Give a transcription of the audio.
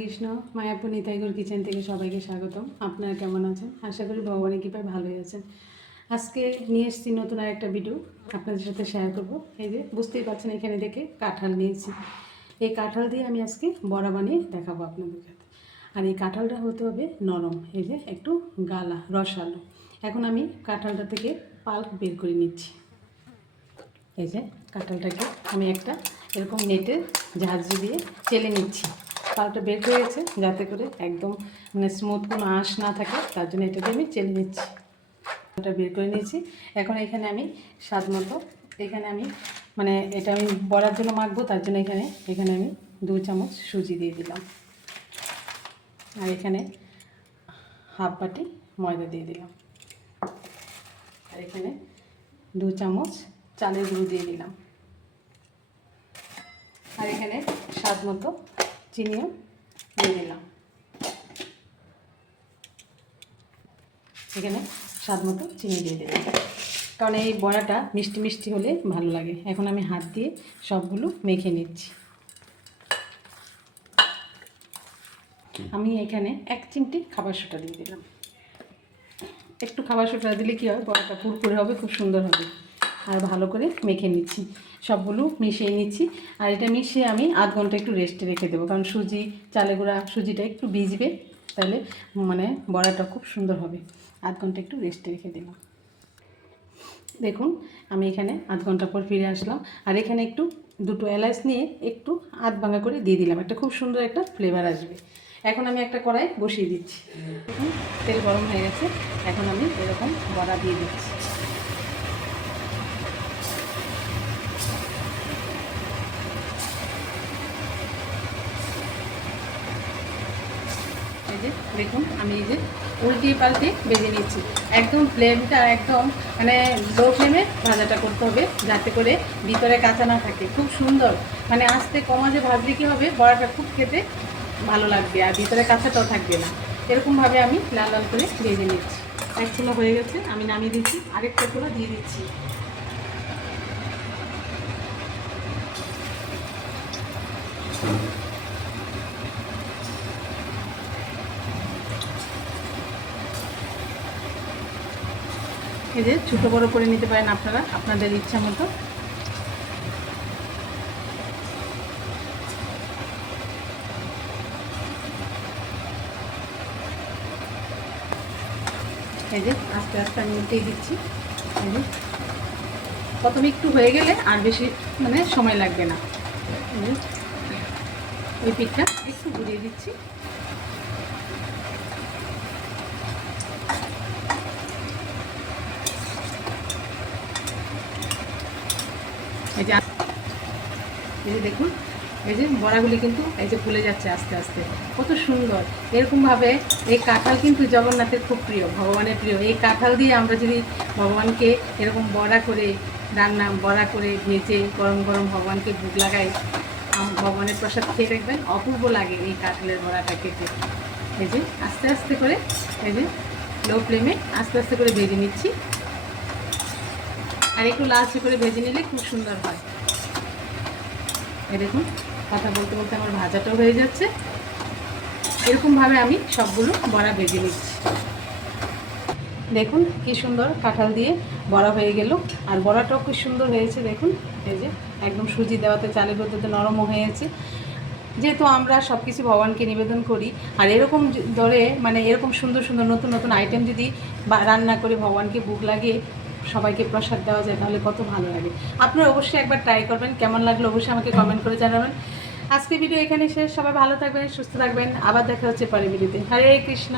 Krishna Mayapur নিতাইগড় kitchen থেকে সবাইকে স্বাগতম। আপনারা কেমন আছেন? আশা করি ভগবানের কৃপায় ভালোই আছেন। আজকে নিয়ে এসেছি নতুন আর একটা ভিডিও আপনাদের সাথে শেয়ার করব। এই যে বুঝতেই পারছেন, এখানে দেখে কাঁঠাল নিয়েছি। এই কাঁঠাল দিয়ে আমি আজকে বড়া বানিয়ে দেখাবো আপনাদের কাছে। আর এই কাঁঠালটা হতে হবে নরম, এই যে একটু গালা রসালো। এখন আমি কাঁঠালটা থেকে পাল্প বের করে নিচ্ছি। এই যে কাঁঠালটাকে আমি একটা এরকম নেটের ঝাঁঝরি দিয়ে চেলে নিচ্ছি। পালটা বের হয়ে গেছে, যাতে করে একদম স্মুথ কোনো আঁশ না থাকে, তার জন্য এটা দিয়ে আমি চেলে নিচ্ছি। পালটা বের করে নিয়েছি। এখন এখানে আমি স্বাদ মতো এখানে আমি এটা আমি বড়ার জন্য মাখবো, তার জন্য এখানে আমি 2 চামচ সুজি দিয়ে দিলাম। আর এখানে হাফ বাটি ময়দা দিয়ে দিলাম। আর এখানে 2 চামচ চালের গুঁড়ো দিয়ে দিলাম। আর এখানে স্বাদ মতো চিনিও দিয়ে দিলাম। এখানে স্বাদ মতো চিনি দিয়ে দিলাম, কারণ এই বড়াটা মিষ্টি মিষ্টি হলে ভালো লাগে। এখন আমি হাত দিয়ে সবগুলো মেখে নিচ্ছি। আমি এখানে 1 চিমটি খাবার সোডা দিয়ে দিলাম। একটু খাবার সোডা দিলে কী হয়, বড়াটা কুরকুরে হবে, খুব সুন্দর হবে। আর ভালো করে মেখে নিচ্ছি, সবগুলো মিশিয়ে নিচ্ছি। আর এটা মিশিয়ে আমি আধ ঘন্টা একটু রেস্টে রেখে দেবো, কারণ চালের গুঁড়া সুজিটা একটু ভিজবে, তাহলে বড়াটা খুব সুন্দর হবে। আধ ঘন্টা একটু রেস্টে রেখে দিলাম। দেখুন আমি এখানে আধ ঘন্টা পর ফিরে আসলাম। আর এখানে একটু 2টো এলাচ নিয়ে একটু আধ ভাঙা করে দিয়ে দিলাম, একটা খুব সুন্দর একটা ফ্লেভার আসবে। এখন আমি একটা কড়াই বসিয়ে দিচ্ছি। দেখুন তেল গরম হয়ে গেছে, এখন আমি এরকম বড়া দিয়ে দিচ্ছি। এই যে দেখুন আমি এই যে উল্টিয়ে পাল্টে ভেজে নিচ্ছি। একদম ফ্লেমটা একদম লো ফ্লেমে ভাজাটা করতে হবে, যাতে করে ভিতরে কাঁচা না থাকে। খুব সুন্দর আস্তে কমাজে ভাজলে কী হবে, বড়াটা খুব খেতে ভালো লাগবে, আর ভিতরে কাঁচাটাও থাকবে না। এরকমভাবে আমি লাল লাল করে ভেজে নিচ্ছি। এক চুলো হয়ে গেছে, আমি নামিয়ে দিচ্ছি। আরেকটা চুলো দিয়ে দিচ্ছি। এই যে ছোটো বড়ো করে নিতে পারেন আপনারা আপনাদের ইচ্ছা মতো। এই যে আস্তে আস্তে আমি উল্টেই দিচ্ছি। এই যে প্রথমে একটু হয়ে গেলে আর বেশি সময় লাগবে না। ওই পিঠটা একটু ঘুরিয়ে দিচ্ছি। এই যে দেখুন, এই যে বড়াগুলি কিন্তু এই যে ফুলে যাচ্ছে আস্তে আস্তে, কত সুন্দর। এরকমভাবে এই কাঁঠাল কিন্তু জগন্নাথের খুব প্রিয়, ভগবানের প্রিয়। এই কাঁঠাল দিয়ে আমরা যদি ভগবানকে এরকম বড়া করে ভেজে গরম গরম ভগবানকে ভোগ লাগাই, ভগবানের প্রসাদ খেয়ে দেখবেন অপূর্ব লাগে এই কাঁঠালের বড়াটা খেতে। এই যে আস্তে আস্তে করে এই যে লো ফ্লেমে আস্তে আস্তে করে ভেজে নিচ্ছি। আর একটু লালচে করে ভেজে নিলে খুব সুন্দর হয়। এই দেখুন কথা বলতে বলতে আমার ভাজাটাও হয়ে যাচ্ছে। এরকমভাবে আমি সবগুলো বড়া ভেজে নিচ্ছি। দেখুন কি সুন্দর কাঁঠাল দিয়ে বড়া হয়ে গেল। আর বড়াটাও খুব সুন্দর হয়েছে। দেখুন এই যে একদম সুজি দেওয়াতে, চালের গুঁড়োতে নরমও হয়েছে। যেহেতু আমরা সব কিছু ভগবানকে নিবেদন করি, আর এরকম ধরে এরকম সুন্দর সুন্দর নতুন নতুন আইটেম যদি রান্না করে ভগবানকে ভোগ লাগিয়ে সবাইকে প্রসাদ দেওয়া যায়, তাহলে কত ভালো লাগে। আপনারা অবশ্যই একবার ট্রাই করবেন, কেমন লাগলো অবশ্যই আমাকে কমেন্ট করে জানাবেন। আজকে ভিডিও এখানে শেষ। সবাই ভালো থাকবেন, সুস্থ থাকবেন। আবার দেখা হচ্ছে পরের ভিডিওতে। হরে কৃষ্ণ।